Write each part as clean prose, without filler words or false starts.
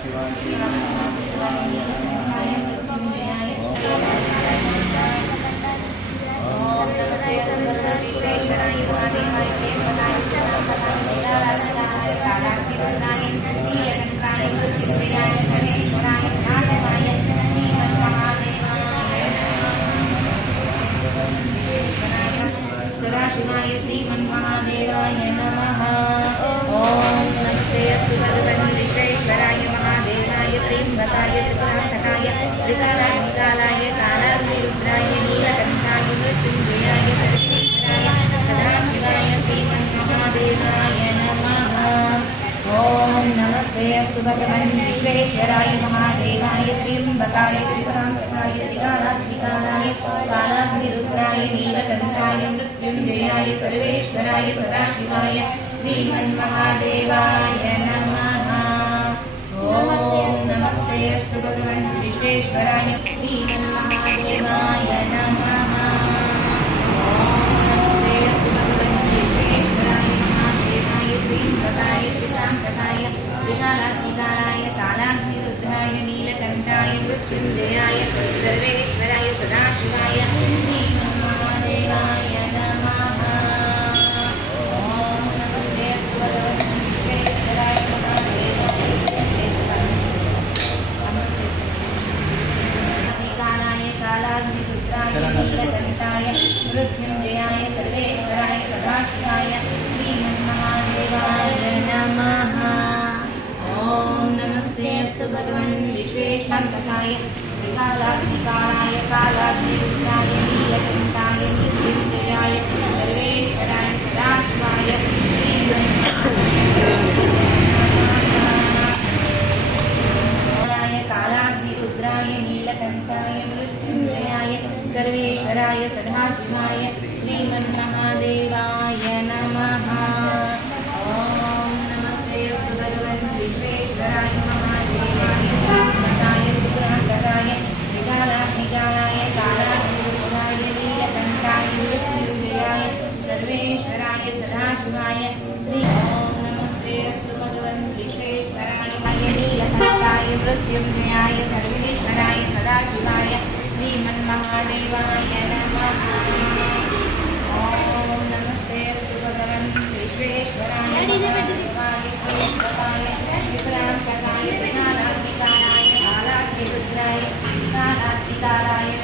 सदाशिवाय श्रीमन्महादेवाय नमः। सदाशिवाय श्रीमन्महादेवाय नमः। ओम नमस्ते अस्तु भगवन् विश्वेश्वराय महादेवाय त्र्यम्बकाय त्रिपुरान्तकाय त्रिकालाग्निकालाय कालाग्निरुद्राय नीलकण्ठाय मृत्युञ्जयाय सर्वेश्वराय सदाशिवाय श्रीमन्महादेवाय नमः। ओम नमस्ते अस्तु भगवन् विश्वेश्वराय महादेवाय त्र्यम्बकाय त्रिपुरान्तकाय त्रिकालाग्निकालाय कालाग्निरुद्राय नीलकण्ठाय मृत्युञ्जयाय सर्वेश्वराय सदाशिवाय श्रीमन्महादेवाय नमः। ओम नमस्ते अस्तु भगवन् विश्वेश्वराय श्रीमन्महादेवाय नमः। ओम नमस्ते अस्तु भगवन् विश्वेश्वराय महादेवाय त्र्यम्बकाय त्रिपुरान्तकाय त्रिकालाग्निकालाय कालाग्निरुद्राय नीलकण्ठाय मृत्युञ्जयाय सर्वेश्वराय सदाशिवाय श्रीमन्महादेवाय नमः। ओम नमस्ते अस्तु भगवन् विश्वेश्वराय महादेवाय कालाग्निरुद्राय नीलकण्ठाय मृत्युञ्जयाय सर्वेश्वराय सदाशिवाय श्रीमन्महादेवाय नमः। ओम नमस्ते अस्तु भगवन् विश्वेश्वराय त्रिकालाग्निकालाय कालाग्निरुद्राय नीलकण्ठाय मृत्युञ्जयाय सर्वेश्वराय सदाशिवाय श्रीमन्महादेवाय कालाग्निरुद्राय नीलकण्ठाय मृत्युञ्जयाय सर्वेश्वराय सदाशिवाय श्रीमन्महादेवाय नमः। ओम नमस्ते अस्तु भगवन् विश्वेश्वराय महादेवाय त्र्यम्बकाय त्रिपुरान्तकाय त्रिकालाग्निकालाय कालाग्निरुद्राय नीलकण्ठाय मृत्युञ्जयाय सर्वेश्वराय सदाशिवाय श्री। ओम नमस्ते अस्तु भगवन् विश्वेश्वराय नीलकण्ठाय मृत्युञ्जयाय सर्वेश्वराय सदाशिवाय श्रीमन्महादेवाय नमः। ओम नमस्ते अस्तु भगवन् विश्वेश्वराय महादेवाय त्र्यम्बकाय त्रिपुरान्तकाय त्रिकालाग्निकालाय कालाग्निरुद्राय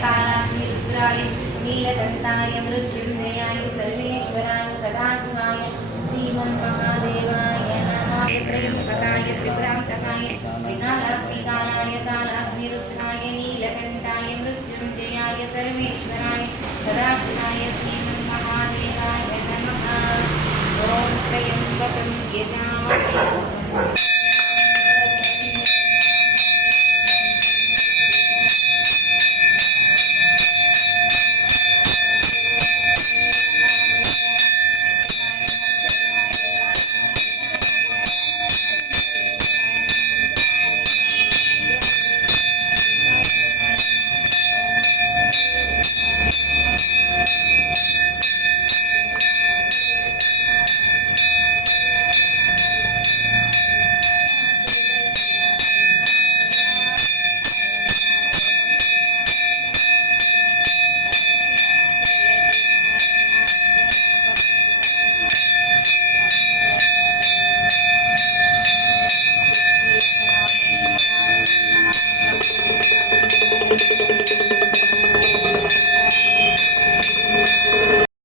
कालाग्निरुद्राय नीलकण्ठाय मृत्युञ्जयाय सर्वेश्वराय सदाशिवाय श्रीमन्महादेवाय नमः। त्र्यम्बकाय त्रिपुरान्तकाय त्रिकालाग्निकालाय कालाग्निरुद्राय नीलकण्ठाय मृत्युञ्जयाय सर्वेश्वराय सदाशिवाय श्रीमन्महादेवाय नमः। ओम त्र्यम्बकं यजामहे